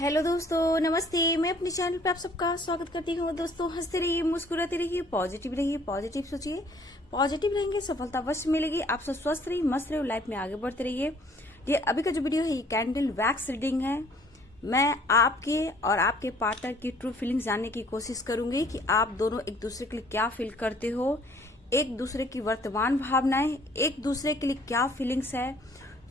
Hello दोस्तों, नमस्ते। मैं अपने चैनल पे आप सबका स्वागत करती हूँ। दोस्तों, हंसते रहिए, मुस्कुराते रहिए, पॉजिटिव रहिए, पॉजिटिव सोचिए, पॉजिटिव रहेंगे, सफलता अवश्य मिलेगी। आप सब स्वस्थ रहिए, मस्त रहिए, लाइफ में आगे बढ़ते रहिए। ये अभी का जो वीडियो है ये कैंडल वैक्स रीडिंग है। मैं आपके और आपके पार्टनर की ट्रू फीलिंग्स जानने की कोशिश करूंगी कि आप दोनों एक दूसरे के लिए क्या फील करते हो, एक दूसरे की वर्तमान भावनाएं, एक दूसरे के लिए क्या फीलिंग्स है।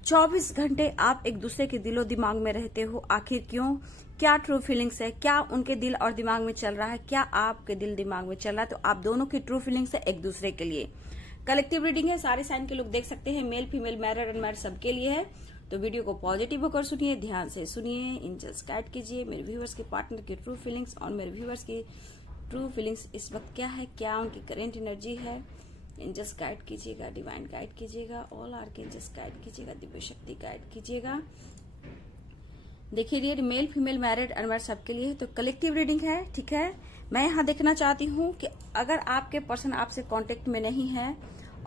24 घंटे आप एक दूसरे के दिलो दिमाग में रहते हो, आखिर क्यों? क्या ट्रू फीलिंग्स है? क्या उनके दिल और दिमाग में चल रहा है? क्या आपके दिल दिमाग में चल रहा है? तो आप दोनों की ट्रू फीलिंग्स है एक दूसरे के लिए। कलेक्टिव रीडिंग है, सारे साइन के लोग देख सकते हैं, मेल फीमेल मैरिड अनमैरिड सबके लिए है। तो वीडियो को पॉजिटिव होकर सुनिए, ध्यान से सुनिए, एंजल्स गाइड कीजिए मेरे व्यूअर्स के पार्टनर की ट्रू फीलिंग्स और मेरे व्यूअर्स की ट्रू फीलिंग्स इस वक्त क्या है, क्या उनकी करेंट एनर्जी है। एंजल्स गाइड कीजिएगा, डिवाइन गाइड कीजिएगा, ऑल आर्कएंजल्स गाइड कीजिएगा, दिव्य शक्ति गाइड कीजिएगा। देखिए ये मेल फीमेल मैरिड अनमैरिड सबके लिए है। तो कलेक्टिव रीडिंग है, ठीक है। मैं यहाँ देखना चाहती हूँ कि अगर आपके पर्सन आपसे कांटेक्ट में नहीं है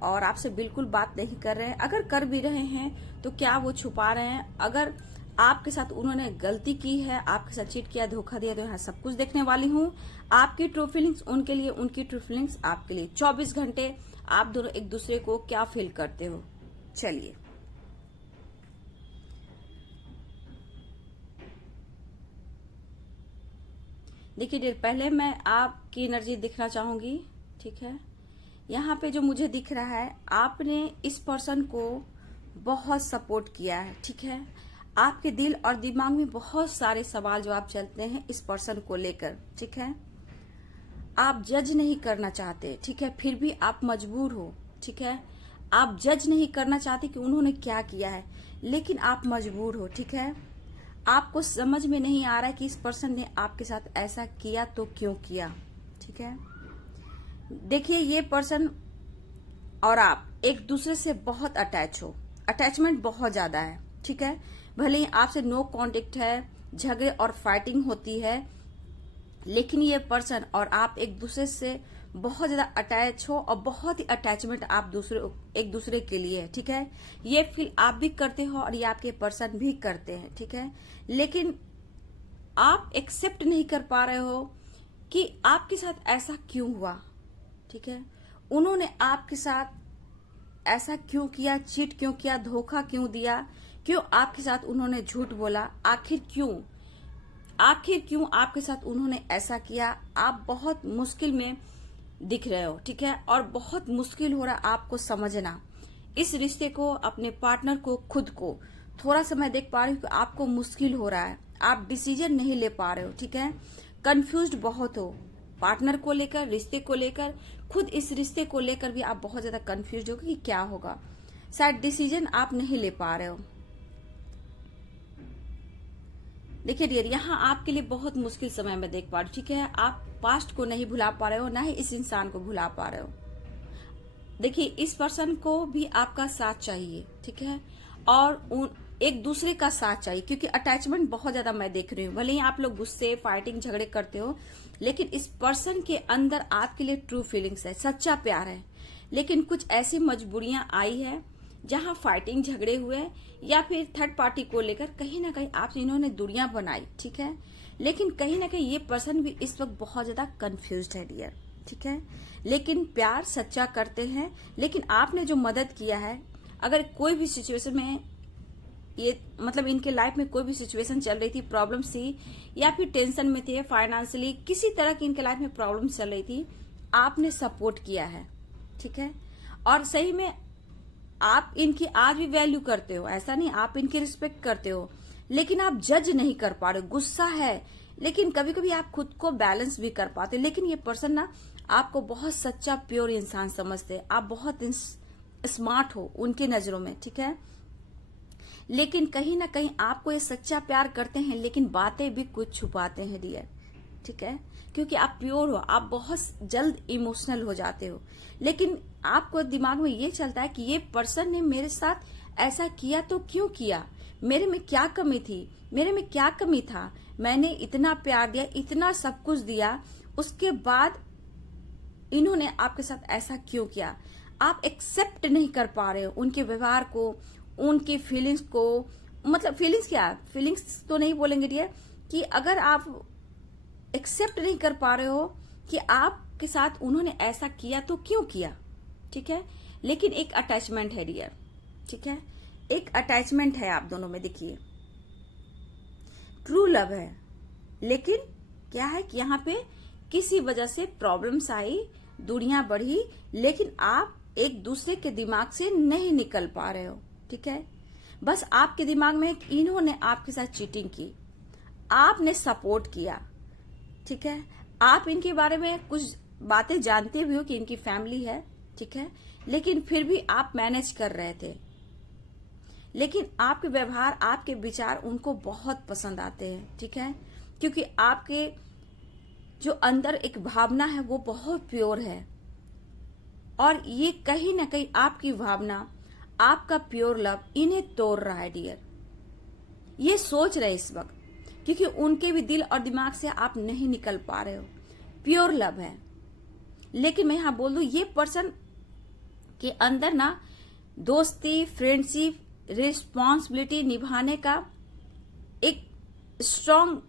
और आपसे बिल्कुल बात नहीं कर रहे हैं, अगर कर भी रहे हैं तो क्या वो छुपा रहे हैं। अगर आपके साथ उन्होंने गलती की है, आपके साथ चीट किया, धोखा दिया, तो यहाँ सब कुछ देखने वाली हूँ। आपकी ट्रू फीलिंग्स उनके लिए, उनकी ट्रू फीलिंग्स आपके लिए। 24 घंटे आप दोनों एक दूसरे को क्या फील करते हो। चलिए, देखिए डियर, पहले मैं आपकी एनर्जी दिखना चाहूंगी, ठीक है। यहाँ पे जो मुझे दिख रहा है, आपने इस पर्सन को बहुत सपोर्ट किया है, ठीक है। आपके दिल और दिमाग में बहुत सारे सवाल जवाब चलते हैं इस पर्सन को लेकर, ठीक है। आप जज नहीं करना चाहते, ठीक है, फिर भी आप मजबूर हो, ठीक है। आप जज नहीं करना चाहते कि उन्होंने क्या किया है, लेकिन आप मजबूर हो, ठीक है। आपको समझ में नहीं आ रहा है कि इस पर्सन ने आपके साथ ऐसा किया तो क्यों किया, ठीक है। देखिए ये पर्सन और आप एक दूसरे से बहुत अटैच हो, अटैचमेंट बहुत ज्यादा है, ठीक है। भले ही आपसे नो कांटेक्ट है, झगड़े और फाइटिंग होती है, लेकिन ये पर्सन और आप एक दूसरे से बहुत ज्यादा अटैच हो और बहुत ही अटैचमेंट आप एक दूसरे के लिए है, ठीक है। ये फील आप भी करते हो और ये आपके पर्सन भी करते हैं, ठीक है। लेकिन आप एक्सेप्ट नहीं कर पा रहे हो कि आपके साथ ऐसा क्यों हुआ, ठीक है। उन्होंने आपके साथ ऐसा क्यों किया, चीट क्यों किया, धोखा क्यों दिया, क्यों आपके साथ उन्होंने झूठ बोला, आखिर क्यों आपके साथ उन्होंने ऐसा किया। आप बहुत मुश्किल में दिख रहे हो, ठीक है, और बहुत मुश्किल हो रहा है आपको समझना इस रिश्ते को, अपने पार्टनर को, खुद को। थोड़ा सा मैं देख पा रही हूँ कि आपको मुश्किल हो रहा है, आप डिसीजन नहीं ले पा रहे हो, ठीक है। कंफ्यूज्ड बहुत हो पार्टनर को लेकर, रिश्ते को लेकर, खुद इस रिश्ते को लेकर भी आप बहुत ज्यादा कंफ्यूज हो कि क्या होगा। शायद डिसीजन आप नहीं ले पा रहे हो। देखिए डियर, यहाँ आपके लिए बहुत मुश्किल समय में देख पा रहे हो, ठीक है। आप पास्ट को नहीं भुला पा रहे हो, ना ही इस इंसान को भुला पा रहे हो। देखिए इस पर्सन को भी आपका साथ चाहिए, ठीक है, और एक दूसरे का साथ चाहिए, क्योंकि अटैचमेंट बहुत ज्यादा मैं देख रही हूँ। भले ही आप लोग गुस्से, फाइटिंग, झगड़े करते हो, लेकिन इस पर्सन के अंदर आपके लिए ट्रू फीलिंग्स है, सच्चा प्यार है। लेकिन कुछ ऐसी मजबूरियां आई है जहां फाइटिंग, झगड़े हुए, या फिर थर्ड पार्टी को लेकर कहीं ना कहीं आपसे इन्होंने दूरियां बनाई, ठीक है। लेकिन कहीं ना कहीं ये पर्सन भी इस वक्त बहुत ज्यादा कंफ्यूज्ड है डियर, ठीक है। लेकिन प्यार सच्चा करते हैं। लेकिन आपने जो मदद किया है, अगर कोई भी सिचुएशन में ये मतलब इनके लाइफ में कोई भी सिचुएशन चल रही थी, प्रॉब्लम थी, या फिर टेंशन में थे, फाइनेंशियली किसी तरह की इनके लाइफ में प्रॉब्लम चल रही थी, आपने सपोर्ट किया है, ठीक है। और सही में आप इनकी आज भी वैल्यू करते हो, ऐसा नहीं, आप इनकी रिस्पेक्ट करते हो, लेकिन आप जज नहीं कर पा रहे हो। गुस्सा है, लेकिन कभी कभी आप खुद को बैलेंस भी कर पाते हो। लेकिन ये पर्सन ना आपको बहुत सच्चा प्योर इंसान समझते हैं, आप बहुत स्मार्ट हो उनकी नजरों में, ठीक है। लेकिन कहीं ना कहीं आपको ये सच्चा प्यार करते हैं, लेकिन बातें भी कुछ छुपाते हैं डियर, ठीक है, क्योंकि आप प्योर हो, आप बहुत जल्द इमोशनल हो जाते हो। लेकिन आपको दिमाग में ये चलता है कि ये पर्सन ने मेरे साथ ऐसा किया तो क्यों किया, मेरे में क्या कमी थी, मेरे में क्या कमी था, मैंने इतना प्यार दिया, इतना सब कुछ दिया, उसके बाद इन्होंने आपके साथ ऐसा क्यों किया। आप एक्सेप्ट नहीं कर पा रहे हो उनके व्यवहार को, उनकी फीलिंग्स को। मतलब फीलिंग्स क्या, फीलिंग्स तो नहीं बोलेंगे डियर, कि अगर आप एक्सेप्ट नहीं कर पा रहे हो कि आपके साथ उन्होंने ऐसा किया तो क्यों किया, ठीक है, लेकिन एक अटैचमेंट है डियर, ठीक है, एक अटैचमेंट है आप दोनों में। देखिए ट्रू लव है, लेकिन क्या है कि यहाँ पे किसी वजह से प्रॉब्लम्स आई, दूरियां बढ़ी, लेकिन आप एक दूसरे के दिमाग से नहीं निकल पा रहे हो, ठीक है। बस आपके दिमाग में इन्होंने आपके साथ चीटिंग की, आपने सपोर्ट किया, ठीक है, आप इनके बारे में कुछ बातें जानते भी हो कि इनकी फैमिली है, ठीक है, लेकिन फिर भी आप मैनेज कर रहे थे। लेकिन आपके व्यवहार, आपके विचार उनको बहुत पसंद आते हैं, ठीक है, क्योंकि आपके जो अंदर एक भावना है वो बहुत प्योर है, और ये कहीं ना कहीं आपकी भावना, आपका प्योर लव इन्हें तोड़ रहा है डियर। ये सोच रहे इस वक्त, क्योंकि उनके भी दिल और दिमाग से आप नहीं निकल पा रहे हो। प्योर लव है, लेकिन मैं यहां बोल दूं, ये पर्सन के अंदर ना दोस्ती, फ्रेंडशिप, रिस्पॉन्सिबिलिटी निभाने का एक स्ट्रॉन्ग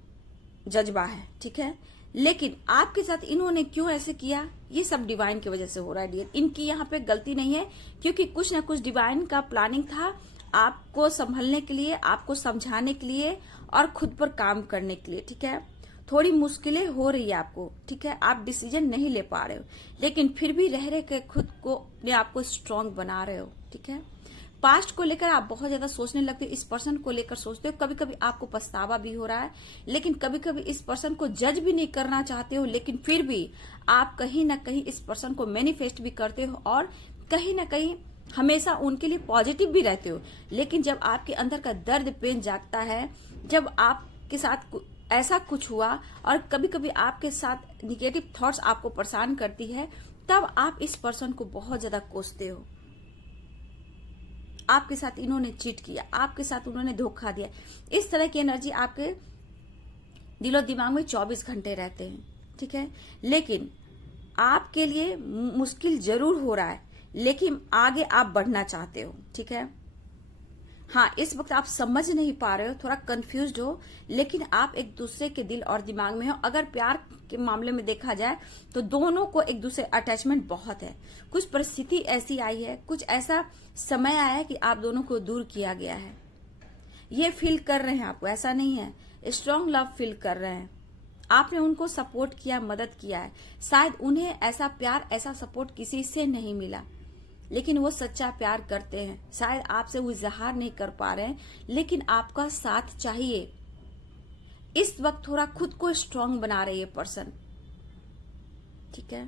जज्बा है, ठीक है, लेकिन आपके साथ इन्होंने क्यों ऐसे किया, ये सब डिवाइन की वजह से हो रहा है डियर। इनकी यहाँ पे गलती नहीं है, क्योंकि कुछ ना कुछ डिवाइन का प्लानिंग था आपको संभलने के लिए, आपको समझाने के लिए और खुद पर काम करने के लिए, ठीक है। थोड़ी मुश्किलें हो रही है आपको, ठीक है, आप डिसीजन नहीं ले पा रहे हो, लेकिन फिर भी रह रहे के खुद को अपने आप को स्ट्रांग बना रहे हो, ठीक है। पास्ट को लेकर आप बहुत ज्यादा सोचने लगते हो, इस पर्सन को लेकर सोचते हो, कभी कभी आपको पछतावा भी हो रहा है, लेकिन कभी कभी इस पर्सन को जज भी नहीं करना चाहते हो, लेकिन फिर भी आप कहीं ना कहीं इस पर्सन को मैनिफेस्ट भी करते हो और कहीं ना कहीं हमेशा उनके लिए पॉजिटिव भी रहते हो। लेकिन जब आपके अंदर का दर्द पेन जागता है, जब आपके साथ ऐसा कुछ हुआ और कभी कभी आपके साथ निगेटिव थॉट्स आपको परेशान करती है, तब आप इस पर्सन को बहुत ज्यादा कोसते हो। आपके साथ इन्होंने चीट किया, आपके साथ उन्होंने धोखा दिया, इस तरह की एनर्जी आपके दिलो दिमाग में 24 घंटे रहते हैं, ठीक है। लेकिन आपके लिए मुश्किल जरूर हो रहा है, लेकिन आगे आप बढ़ना चाहते हो, ठीक है। हाँ, इस वक्त आप समझ नहीं पा रहे हो, थोड़ा कंफ्यूज्ड हो, लेकिन आप एक दूसरे के दिल और दिमाग में हो। अगर प्यार के मामले में देखा जाए तो दोनों को एक दूसरे अटैचमेंट बहुत है। कुछ परिस्थिति ऐसी आई है, कुछ ऐसा समय आया है कि आप दोनों को दूर किया गया है, ये फील कर रहे हैं आपको, ऐसा नहीं है, स्ट्रॉन्ग लव फील कर रहे हैं। आपने उनको सपोर्ट किया, मदद किया है, शायद उन्हें ऐसा प्यार, ऐसा सपोर्ट किसी से नहीं मिला, लेकिन वो सच्चा प्यार करते हैं। शायद आपसे वो इजहार नहीं कर पा रहे हैं, लेकिन आपका साथ चाहिए। इस वक्त थोड़ा खुद को स्ट्रांग बना रही है पर्सन, ठीक है।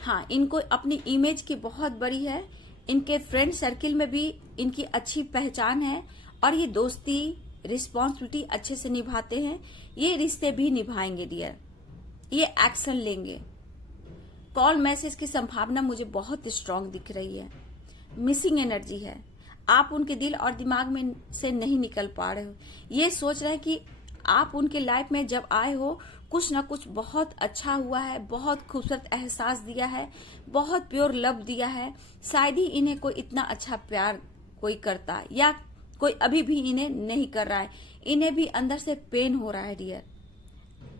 हाँ, इनको अपनी इमेज की बहुत बड़ी है, इनके फ्रेंड सर्किल में भी इनकी अच्छी पहचान है, और ये दोस्ती, रिस्पॉन्सिबिलिटी अच्छे से निभाते हैं। ये रिश्ते भी निभाएंगे डियर, ये एक्शन लेंगे। कॉल मैसेज की संभावना मुझे बहुत स्ट्रांग दिख रही है। मिसिंग एनर्जी है, आप उनके दिल और दिमाग में से नहीं निकल पा रहे हो। ये सोच रहे हैं कि आप उनके लाइफ में जब आए हो, कुछ ना कुछ बहुत अच्छा हुआ है, बहुत खूबसूरत एहसास दिया है, बहुत प्योर लव दिया है। शायद ही इन्हें कोई इतना अच्छा प्यार कोई करता, या कोई अभी भी इन्हें नहीं कर रहा है। इन्हें भी अंदर से पेन हो रहा है डियर।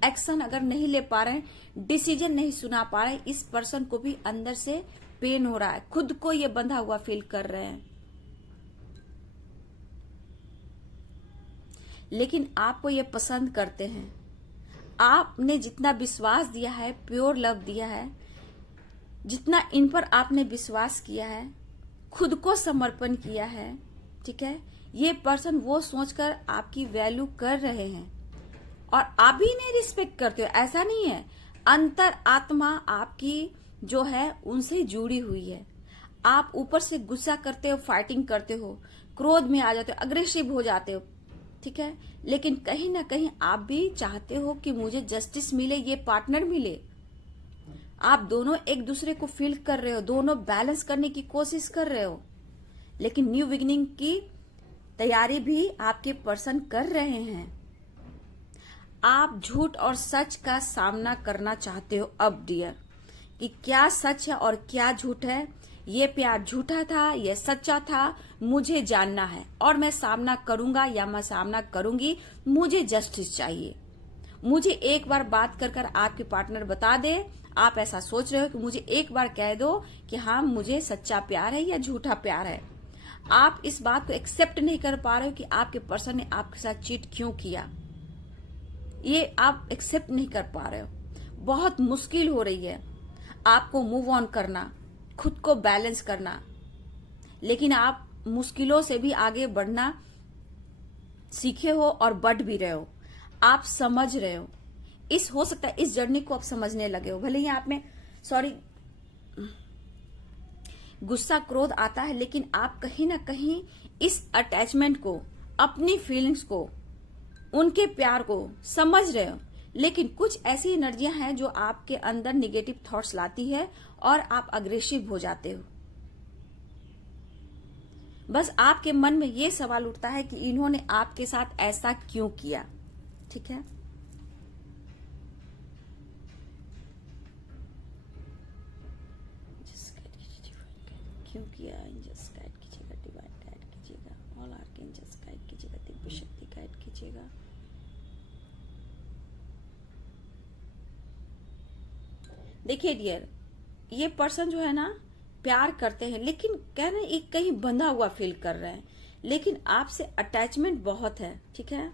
एक्शन अगर नहीं ले पा रहे हैं, डिसीजन नहीं सुना पा रहे हैं, इस पर्सन को भी अंदर से पेन हो रहा है, खुद को ये बंधा हुआ फील कर रहे हैं। लेकिन आपको ये पसंद करते हैं। आपने जितना विश्वास दिया है, प्योर लव दिया है, जितना इन पर आपने विश्वास किया है, खुद को समर्पण किया है, ठीक है, ये पर्सन वो सोचकर आपकी वैल्यू कर रहे हैं, और आप भी इन्हें रिस्पेक्ट करते हो। ऐसा नहीं है, अंतर आत्मा आपकी जो है उनसे जुड़ी हुई है। आप ऊपर से गुस्सा करते हो, फाइटिंग करते हो, क्रोध में आ जाते हो, अग्रेसिव हो जाते हो, ठीक है, लेकिन कहीं ना कहीं आप भी चाहते हो कि मुझे जस्टिस मिले, ये पार्टनर मिले। आप दोनों एक दूसरे को फील कर रहे हो, दोनों बैलेंस करने की कोशिश कर रहे हो, लेकिन न्यू बिगिनिंग की तैयारी भी आपके पर्सन कर रहे हैं। आप झूठ और सच का सामना करना चाहते हो अब डियर, कि क्या सच है और क्या झूठ है, ये प्यार झूठा था, ये सच्चा था, मुझे जानना है और मैं सामना करूंगा या मैं सामना करूंगी। मुझे जस्टिस चाहिए। मुझे एक बार बात कर कर आपके पार्टनर बता दे। आप ऐसा सोच रहे हो कि मुझे एक बार कह दो कि हाँ मुझे सच्चा प्यार है या झूठा प्यार है। आप इस बात को एक्सेप्ट नहीं कर पा रहे हो कि आपके पर्सन ने आपके साथ चीट क्यों किया। ये आप एक्सेप्ट नहीं कर पा रहे हो। बहुत मुश्किल हो रही है आपको मूव ऑन करना, खुद को बैलेंस करना, लेकिन आप मुश्किलों से भी आगे बढ़ना सीखे हो और बढ़ भी रहे हो। आप समझ रहे हो। हो सकता है इस जर्नी को आप समझने लगे हो। भले ही आप में गुस्सा क्रोध आता है, लेकिन आप कहीं ना कहीं इस अटैचमेंट को, अपनी फीलिंग्स को, उनके प्यार को समझ रहे हो। लेकिन कुछ ऐसी एनर्जियां हैं जो आपके अंदर निगेटिव थॉट्स लाती है और आप अग्रेसिव हो जाते हो। बस आपके मन में ये सवाल उठता है कि इन्होंने आपके साथ ऐसा क्यों किया। ठीक है, क्यों किया, एंजल्स गाइड कीजिएगा, डिवाइन गाइड कीजिएगा, ऑल आर्कएंजल्स गाइड कीजिएगा, दिव्य शक्ति गाइड कीजिएगा। देखिए डियर, ये पर्सन जो है ना प्यार करते हैं, लेकिन कह रहे हैं एक कहीं बंधा हुआ फील कर रहे हैं, लेकिन आपसे अटैचमेंट बहुत है। ठीक है,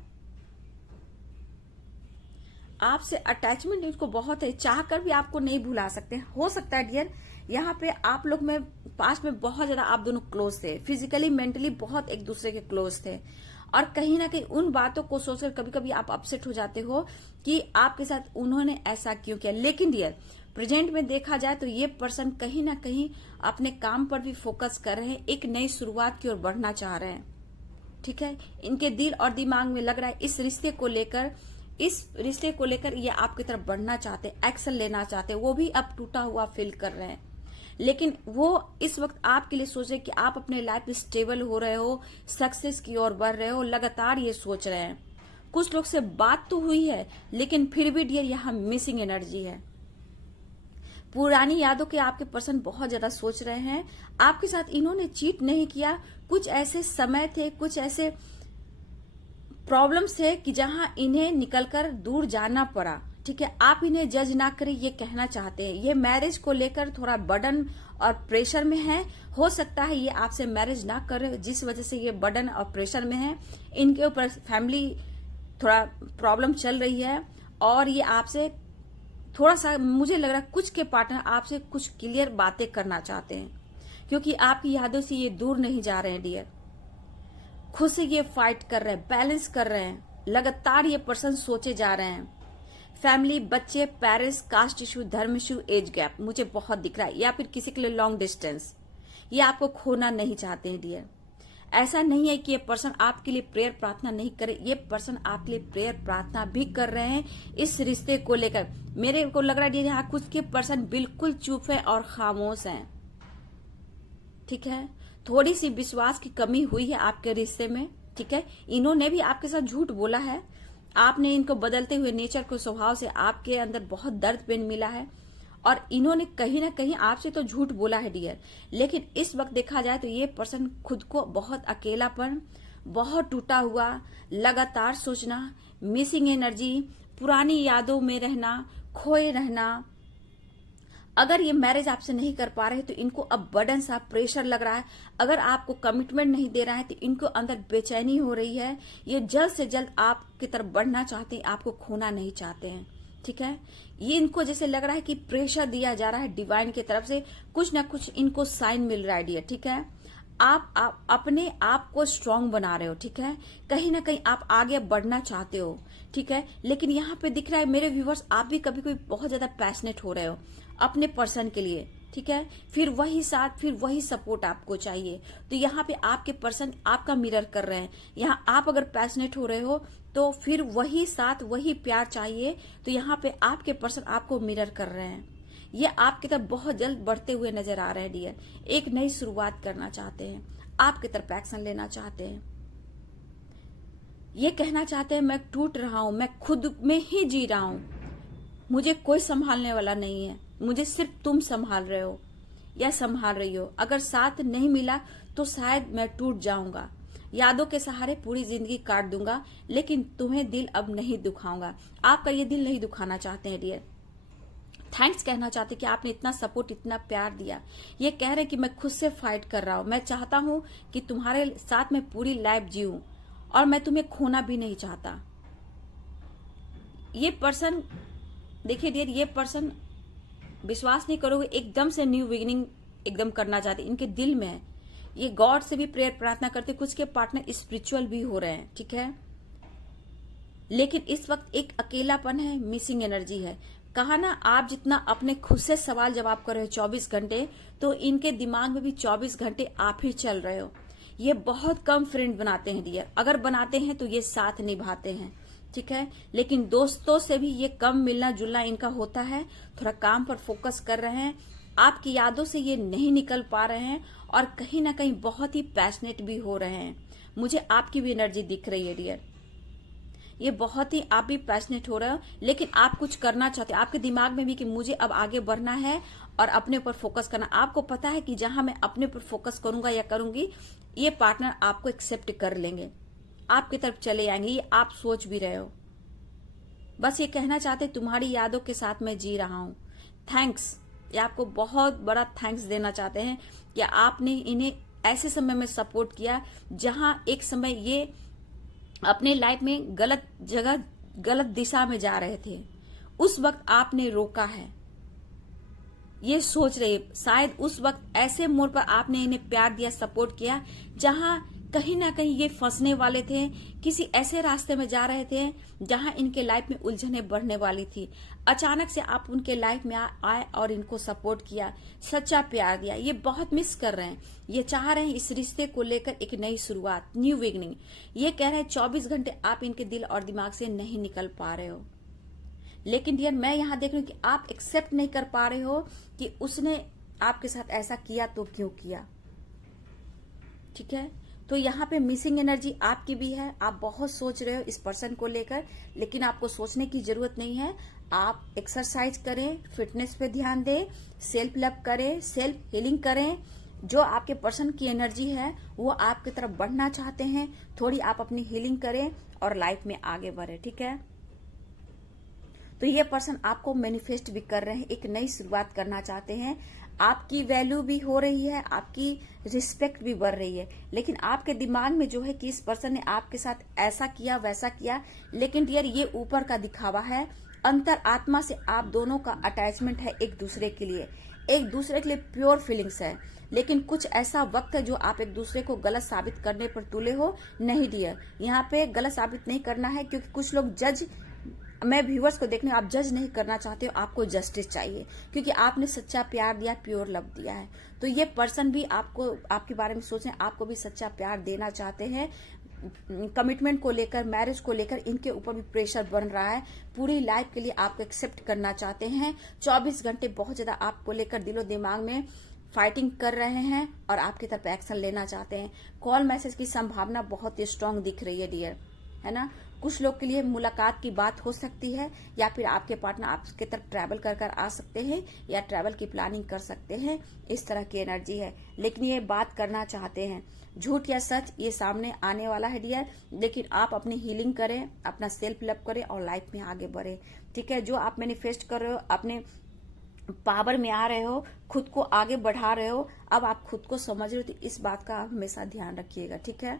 आपसे अटैचमेंट इनको बहुत है, चाहकर भी आपको नहीं भुला सकते। हो सकता है डियर यहाँ पे आप लोग में पास्ट में बहुत ज्यादा आप दोनों क्लोज थे, फिजिकली मेंटली बहुत एक दूसरे के क्लोज थे, और कहीं ना कहीं उन बातों को सोचकर कभी कभी आप अपसेट हो जाते हो कि आपके साथ उन्होंने ऐसा क्यों किया। लेकिन डियर प्रेजेंट में देखा जाए तो ये पर्सन कहीं ना कहीं अपने काम पर भी फोकस कर रहे हैं, एक नई शुरुआत की ओर बढ़ना चाह रहे हैं। ठीक है, इनके दिल और दिमाग में लग रहा है इस रिश्ते को लेकर ये आपकी तरफ बढ़ना चाहते हैं, एक्शन लेना चाहते हैं। वो भी अब टूटा हुआ फील कर रहे हैं, लेकिन वो इस वक्त आपके लिए सोच रहे कि आप अपने लाइफ में स्टेबल हो रहे हो, सक्सेस की ओर बढ़ रहे हो, लगातार ये सोच रहे हैं। कुछ लोग से बात तो हुई है, लेकिन फिर भी डियर यहाँ मिसिंग एनर्जी है। पुरानी यादों के आपके पर्सन बहुत ज्यादा सोच रहे हैं। आपके साथ इन्होंने चीट नहीं किया, कुछ ऐसे समय थे, कुछ ऐसे प्रॉब्लम्स थे कि जहां इन्हें निकलकर दूर जाना पड़ा। ठीक है, आप इन्हें जज ना करें, ये कहना चाहते हैं। ये मैरिज को लेकर थोड़ा बर्डन और प्रेशर में है। हो सकता है ये आपसे मैरिज ना करे, जिस वजह से ये बर्डन और प्रेशर में है। इनके ऊपर फैमिली थोड़ा प्रॉब्लम चल रही है, और ये आपसे थोड़ा सा, मुझे लग रहा है कुछ के पार्टनर आपसे कुछ क्लियर बातें करना चाहते हैं, क्योंकि आपकी यादों से ये दूर नहीं जा रहे हैं डियर। खुद से ये फाइट कर रहे हैं, बैलेंस कर रहे हैं, लगातार ये पर्सन सोचे जा रहे हैं। फैमिली, बच्चे, पेरेंट्स, कास्ट इशू, धर्म इशू, एज गैप मुझे बहुत दिख रहा है, या फिर किसी के लिए लॉन्ग डिस्टेंस। ये आपको खोना नहीं चाहते हैं डियर। ऐसा नहीं है कि ये पर्सन आपके लिए प्रेयर प्रार्थना नहीं करे, ये पर्सन आपके लिए प्रेयर प्रार्थना भी कर रहे हैं इस रिश्ते को लेकर। मेरे को लग रहा है यहाँ कुछ के पर्सन बिल्कुल चुप है और खामोश हैं। ठीक है, थोड़ी सी विश्वास की कमी हुई है आपके रिश्ते में। ठीक है, इन्होंने भी आपके साथ झूठ बोला है, आपने इनको बदलते हुए नेचर को, स्वभाव से आपके अंदर बहुत दर्द पेन मिला है, और इन्होंने कहीं ना कहीं आपसे तो झूठ बोला है डियर। लेकिन इस वक्त देखा जाए तो ये पर्सन खुद को बहुत अकेलापन, बहुत टूटा हुआ, लगातार सोचना, मिसिंग एनर्जी, पुरानी यादों में रहना, खोए रहना। अगर ये मैरिज आपसे नहीं कर पा रहे तो इनको अब बर्डन सा, प्रेशर लग रहा है। अगर आपको कमिटमेंट नहीं दे रहा है तो इनको अंदर बेचैनी हो रही है। ये जल्द से जल्द आपकी तरफ बढ़ना चाहते हैं, आपको खोना नहीं चाहते हैं। ठीक है, ये इनको जैसे लग रहा है कि प्रेशर दिया जा रहा है डिवाइन की तरफ से, कुछ ना कुछ इनको साइन मिल रहा है डियर। ठीक है, आप अपने आप को स्ट्रांग बना रहे हो। ठीक है, कहीं ना कहीं आप आगे बढ़ना चाहते हो। ठीक है, लेकिन यहाँ पे दिख रहा है मेरे व्यूवर्स, आप भी कभी कभी बहुत ज्यादा पैशनेट हो रहे हो अपने पर्सन के लिए। ठीक है, फिर वही साथ, फिर वही सपोर्ट आपको चाहिए। तो यहाँ पे आपके पर्सन आपका मिरर कर रहे हैं। यहाँ आप अगर पैशनेट हो रहे हो तो फिर वही साथ, वही प्यार चाहिए। तो यहाँ पे आपके पर्सन आपको मिरर कर रहे हैं। ये आपकी तरफ बहुत जल्द बढ़ते हुए नजर आ रहे हैं डियर। एक नई शुरुआत करना चाहते हैं, आपकी तरफ एक्शन लेना चाहते हैं। ये कहना चाहते हैं मैं टूट रहा हूं, मैं खुद में ही जी रहा हूं, मुझे कोई संभालने वाला नहीं है, मुझे सिर्फ तुम संभाल रहे हो। या संभाल रही हो। अगर साथ नहीं मिला तो शायद मैं टूट जाऊंगा, यादों के सहारे पूरी जिंदगी काट दूंगा, लेकिन तुम्हें दिल अब नहीं दुखाऊंगा। आपका ये दिल नहीं दुखाना चाहते हैं डियर। थैंक्स कहना चाहते कि आपने इतना सपोर्ट, इतना प्यार दिया। ये कह रहे कि मैं खुद से फाइट कर रहा हूं, मैं चाहता हूं कि तुम्हारे साथ मैं पूरी लाइफ जीऊं और मैं तुम्हें खोना भी नहीं चाहता। ये पर्सन, देखिए डियर, ये पर्सन विश्वास नहीं करोगे, एकदम से न्यू बिगिनिंग एकदम करना चाहते, इनके दिल में है। ये गॉड से भी प्रेयर प्रार्थना करते, कुछ के पार्टनर स्पिरिचुअल भी हो रहे हैं, ठीक है। लेकिन इस वक्त एक अकेलापन है, मिसिंग एनर्जी है। कहा ना, आप जितना अपने खुद से सवाल जवाब कर रहे हो 24 घंटे, तो इनके दिमाग में भी 24 घंटे आप ही चल रहे हो। ये बहुत कम फ्रेंड बनाते हैं डियर, अगर बनाते हैं तो ये साथ निभाते हैं, ठीक है। लेकिन दोस्तों से भी ये कम मिलना जुलना इनका होता है। थोड़ा काम पर फोकस कर रहे हैं, आपकी यादों से ये नहीं निकल पा रहे हैं और कहीं ना कहीं बहुत ही पैशनेट भी हो रहे हैं। मुझे आपकी भी एनर्जी दिख रही है डियर, ये बहुत ही आप भी पैशनेट हो रहे हो, लेकिन आप कुछ करना चाहते हो। आपके दिमाग में भी कि मुझे अब आगे बढ़ना है और अपने ऊपर फोकस करना। आपको पता है कि जहां मैं अपने ऊपर फोकस करूंगा या करूंगी, ये पार्टनर आपको एक्सेप्ट कर लेंगे, आपकी तरफ चले आएंगे। ये आप सोच भी रहे हो। बस ये कहना चाहते, तुम्हारी यादों के साथ मैं जी रहा हूं। थैंक्स, ये आपको बहुत बड़ा थैंक्स देना चाहते हैं कि आपने इन्हें ऐसे समय में सपोर्ट किया जहां एक समय ये अपने लाइफ में गलत जगह, गलत दिशा में जा रहे थे। उस वक्त आपने रोका है। ये सोच रहे, शायद उस वक्त ऐसे मोड़ पर आपने इन्हें प्यार दिया, सपोर्ट किया, जहां कहीं ना कहीं ये फंसने वाले थे, किसी ऐसे रास्ते में जा रहे थे जहां इनके लाइफ में उलझने बढ़ने वाली थी। अचानक से आप उनके लाइफ में आए और इनको सपोर्ट किया, सच्चा प्यार दिया। ये बहुत मिस कर रहे हैं, ये चाह रहे हैं इस रिश्ते को लेकर एक नई शुरुआत, न्यू बिगिनिंग। ये कह रहे हैं 24 घंटे आप इनके दिल और दिमाग से नहीं निकल पा रहे हो। लेकिन डियर, मैं यहां देख रही हूं कि आप एक्सेप्ट नहीं कर पा रहे हो कि उसने आपके साथ ऐसा किया तो क्यों किया, ठीक है। तो यहाँ पे मिसिंग एनर्जी आपकी भी है। आप बहुत सोच रहे हो इस पर्सन को लेकर, लेकिन आपको सोचने की जरूरत नहीं है। आप एक्सरसाइज करें, फिटनेस पे ध्यान दें, सेल्फ लव करें, सेल्फ हीलिंग करें। जो आपके पर्सन की एनर्जी है वो आपकी तरफ बढ़ना चाहते हैं, थोड़ी आप अपनी हीलिंग करें और लाइफ में आगे बढ़े, ठीक है। तो ये पर्सन आपको मैनिफेस्ट भी कर रहे हैं, एक नई शुरुआत करना चाहते हैं। आपकी वैल्यू भी हो रही है, आपकी रिस्पेक्ट भी बढ़ रही है, लेकिन आपके दिमाग में जो है कि इस पर्सन ने आपके साथ ऐसा किया वैसा किया। लेकिन डियर, ये ऊपर का दिखावा है, अंतर आत्मा से आप दोनों का अटैचमेंट है एक दूसरे के लिए, एक दूसरे के लिए प्योर फीलिंग्स है। लेकिन कुछ ऐसा वक्त है जो आप एक दूसरे को गलत साबित करने पर तुले हो। नहीं डियर, यहाँ पे गलत साबित नहीं करना है, क्योंकि कुछ लोग जज, मैं व्यूअर्स को देखने, आप जज नहीं करना चाहते हो, आपको जस्टिस चाहिए, क्योंकि आपने सच्चा प्यार दिया, प्योर लव दिया है। तो ये पर्सन भी आपको, आपके बारे में सोच रहे हैं, आपको भी सच्चा प्यार देना चाहते हैं। कमिटमेंट को लेकर, मैरिज को लेकर इनके ऊपर भी प्रेशर बन रहा है। पूरी लाइफ के लिए आपको एक्सेप्ट करना चाहते हैं। 24 घंटे बहुत ज्यादा आपको लेकर दिलो दिमाग में फाइटिंग कर रहे हैं और आपकी तरफ एक्शन लेना चाहते हैं। कॉल मैसेज की संभावना बहुत ही स्ट्रांग दिख रही है डियर, है ना। कुछ लोग के लिए मुलाकात की बात हो सकती है, या फिर आपके पार्टनर आपके तरफ ट्रैवल कर आ सकते हैं, या ट्रैवल की प्लानिंग कर सकते हैं। इस तरह की एनर्जी है, लेकिन ये बात करना चाहते हैं। झूठ या सच ये सामने आने वाला है डियर, लेकिन आप अपनी हीलिंग करें, अपना सेल्फ लव करें और लाइफ में आगे बढ़े, ठीक है। जो आप मैनिफेस्ट कर रहे हो, अपने पावर में आ रहे हो, खुद को आगे बढ़ा रहे हो, अब आप खुद को समझ रहे हो, तो इस बात का आप हमेशा ध्यान रखिएगा, ठीक है।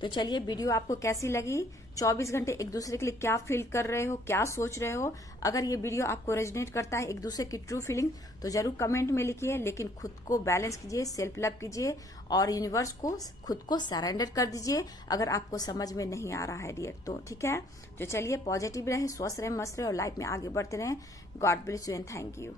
तो चलिए, वीडियो आपको कैसी लगी? 24 घंटे एक दूसरे के लिए क्या फील कर रहे हो, क्या सोच रहे हो? अगर ये वीडियो आपको रेजोनेट करता है, एक दूसरे की ट्रू फीलिंग, तो जरूर कमेंट में लिखिए। लेकिन खुद को बैलेंस कीजिए, सेल्फ लव कीजिए और यूनिवर्स को खुद को सरेंडर कर दीजिए अगर आपको समझ में नहीं आ रहा है डियर, तो ठीक है। तो चलिए, पॉजिटिव रहें, स्वस्थ रहें, मस्त रहें और लाइफ में आगे बढ़ते रहें। God bless you and thank you.